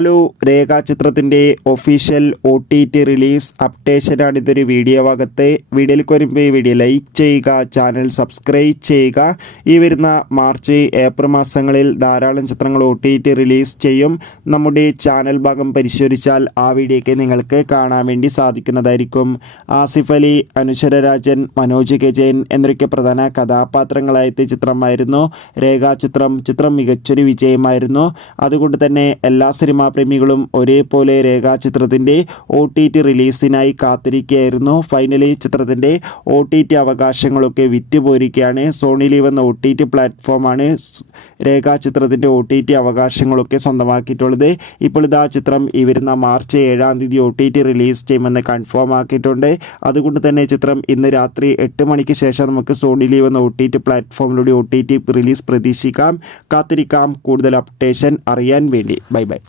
Hello, രേഖാചിത്രത്തിൻ്റെ official OTT release അപ്ഡേഷനാണ് ഇതൊരു video ഭാഗത്ത്. വീഡിയോയിലേക്ക് വരുമ്പോൾ ഈ വീഡിയോ ലൈക്ക് ചെയ്യുക, ചാനൽ സബ്സ്ക്രൈബ് ചെയ്യുക. ഈ വരുന്ന മാർച്ച് ഏപ്രിൽ മാസങ്ങളിൽ ധാരാളം ചിത്രങ്ങൾ OTT റിലീസ് ചെയ്യും. നമ്മുടെ ചാനൽ ഭാഗം പരിശോധിച്ചാൽ ആ വീഡിയോയ്ക്ക് നിങ്ങൾക്ക് കാണാൻ വേണ്ടി സാധിക്കുന്നതായിരിക്കും. ആസിഫ് അലി, അനുശ്വര രാജൻ, മനോജ് കെ ജയൻ എന്നൊക്കെ പ്രധാന കഥാപാത്രങ്ങളായ ചിത്രമായിരുന്നു രേഖാചിത്രം. ചിത്രം മികച്ചൊരു വിജയമായിരുന്നു. അതുകൊണ്ട് തന്നെ എല്ലാ സിനിമാ പ്രേമികളും ഒരേപോലെ രേഖാചിത്രത്തിൻ്റെ OTT റിലീസിനായി കാത്തിരിക്കുകയായിരുന്നു. ഫൈനലി ചിത്രത്തിൻ്റെ OTT അവകാശങ്ങളൊക്കെ വിറ്റുപോയിരിക്കുകയാണ്. സോണി ലീവ് എന്ന OTT പ്ലാറ്റ്ഫോമാണ് രേഖാചിത്രത്തിൻ്റെ OTT അവകാശങ്ങളൊക്കെ സ്വന്തമാക്കിയിട്ടുള്ളത്. ഇപ്പോൾ ഇതാ ചിത്രം ഈ വരുന്ന മാർച്ച് 7 OTT റിലീസ് ചെയ്യുമെന്ന് കൺഫേം ആക്കിയിട്ടുണ്ട്. അതുകൊണ്ട് തന്നെ ചിത്രം ഇന്ന് രാത്രി 8 മണിക്ക് ശേഷം നമുക്ക് സോണി ലീവ് എന്ന OTT പ്ലാറ്റ്ഫോമിലൂടെ OTT റിലീസ് പ്രതീക്ഷിക്കാം. കാത്തിരിക്കാം കൂടുതൽ അപ്ഡേഷൻ അറിയാൻ വേണ്ടി. Bye bye.